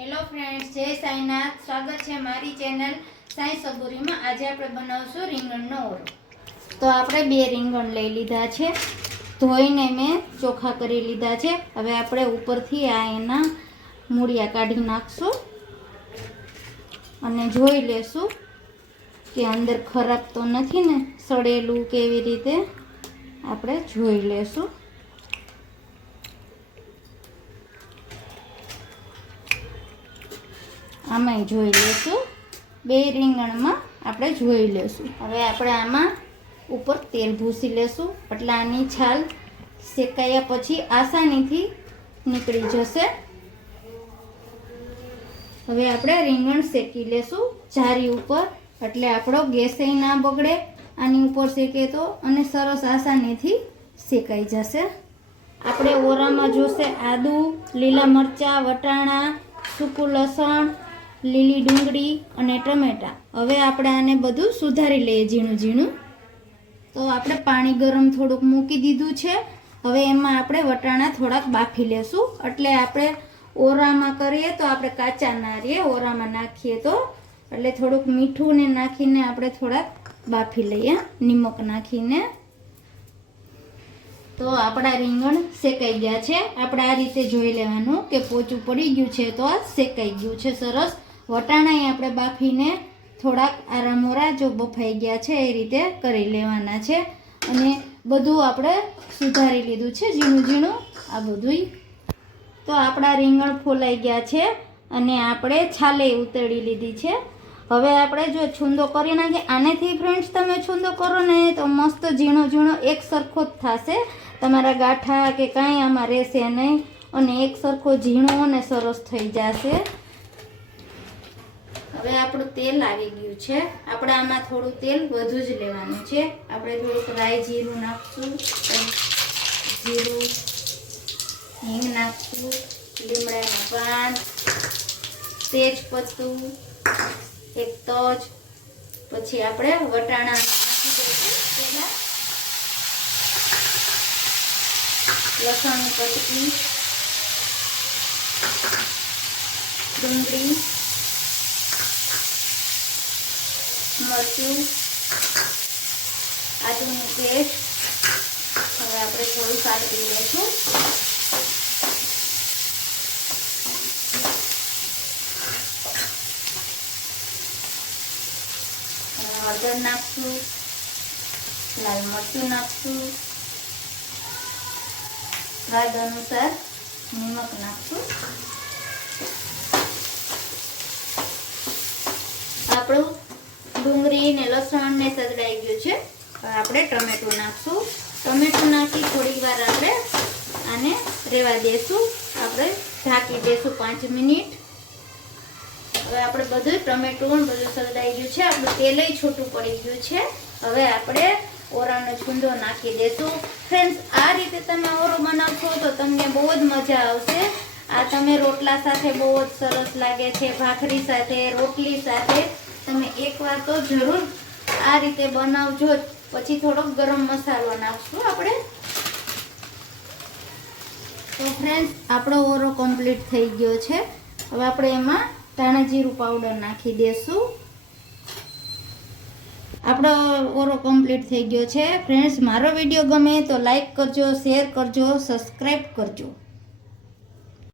Hello friends, જય સાઈનાથ. સ્વાગત છે મારી ચેનલ સાઈ સબુરીમાં. આજે આપણે બનાવશું રીંગણનો ઓરો. તો આપણે 2 રીંગણ લઈ લીધા છે, ધોઈને મેં ચોખ્ખા કરી લીધા છે. હવે આપણે ઉપરથી આ એના મૂળિયા કાઢી નાખશું અને જોઈ લેશું કે અંદર ખરાબ તો નથી ને, સડેલું કેવી રીતે આપણે જોઈ લેશું. આમાં જોઈ લેશું, 2 રીંગણમાં આપણે જોઈ લેશું. હવે આપણે આમાં ઉપર તેલ ભૂસી લેશું એટલે આની છાલ શેકાયા પછી આસાનીથી નીકળી જશે. હવે આપણે રીંગણ શેકી લેશું જારી ઉપર, એટલે આપણો ગેસે ના બગડે. આની ઉપર શેકે તો અને સરસ આસાનીથી શેકાઈ જશે. આપણે ઓરામાં જોશે આદુ, લીલા મરચાં, વટાણા, સૂકું લસણ, લીલી ડુંગળી અને ટમેટાં. હવે આપણે આને બધું સુધારી લઈએ ઝીણું ઝીણું. તો આપણે પાણી ગરમ થોડુંક મૂકી દીધું છે. હવે એમાં આપણે વટાણા થોડાક બાફી લેશું. એટલે આપણે ઓરામાં કરીએ તો આપણે કાચા ના રહીએ, ઓરામાં નાખીએ તો. એટલે થોડુંક મીઠું ને નાખીને આપણે થોડાક બાફી લઈએ નિમક નાખીને. તો આપણા રીંગણ શેકાઈ ગયા છે. આપણે આ રીતે જોઈ લેવાનું કે પોચું પડી ગયું છે તો આ શેકાઈ ગયું છે સરસ. વટાણા આપણે બાફીને થોડાક આરામોરા જો બફાઈ ગયા છે એ રીતે કરી લેવાના છે. અને બધું આપણે સુધારી લીધું છે ઝીણું ઝીણું આ બધું. તો આપણા રીંગણ ફોલાઈ ગયા છે અને આપણે છાલે ઉતરી લીધી છે. હવે આપણે જો છૂંદો કરી નાખીએ આનેથી. ફ્રેન્ડ્સ, તમે છૂંદો કરો ને તો મસ્ત ઝીણો ઝીણો એક સરખો જ થશે. તમારા ગાંઠા કે કાંઈ આમાં રહેશે નહીં અને એક સરખો ઝીણો અને સરસ થઈ જશે. હવે આપણું તેલ આવી ગયું છે. આપણે આમાં થોડું તેલ વધુ જ લેવાનું છે. આપણે થોડુંક રાઈ જીરું નાખશું, જીરું, હિંગ નાખશું, લીમડાના પાન, તેજ પત્તું, એક તજ. પછી આપણે વટાણા નાખી દઈશું પહેલા, લસણની કટકી, ડુંગળી, મરચું, આદુની પેસ્ટ. હવે આપણે થોડું સાતળી લઈશું. હળદર નાખશું, લાલ મરચું નાખશું, સ્વાદ અનુસાર નિમક નાખશું. આપણું ડુંગળી ને લસણ ને સતળાઈ ગયું છે. હવે આપણે ટમેટું નાખશું. ટમેટું નાખી થોડી વાર આપણે આને રહેવા દેશું. આપણે ઢાંકી દેશું 5 મિનિટ. હવે આપણે બધું ટમેટું બધું સતળાઈ ગયું છે. આપણું તેલય છૂટું પડી ગયું છે. હવે આપણે ઓરાનો છૂંદો નાખી દેશું. ફ્રેન્ડ્સ, આ રીતે તમે ઓરો બનાવશો તો તમને બહુ જ મજા આવશે. આ તમે રોટલા સાથે બહુ જ સરસ લાગે છે, ભાખરી સાથે, રોટલી સાથે. તમે એકવાર તો જરૂર આ રીતે બનાવજો. પછી થોડોક ગરમ મસાલો નાખશું આપણે. તો ફ્રેન્ડ્સ, આપણો ઓરો કમ્પ્લીટ થઈ ગયો છે. હવે આપણે એમાં ધાણા જીરું પાવડર નાખી દેશું. આપણો ઓરો કમ્પ્લીટ થઈ ગયો છે. ફ્રેન્ડ્સ, મારો વિડીયો ગમે તો લાઈક કરજો, શેર કરજો, સબસ્ક્રાઈબ કરજો.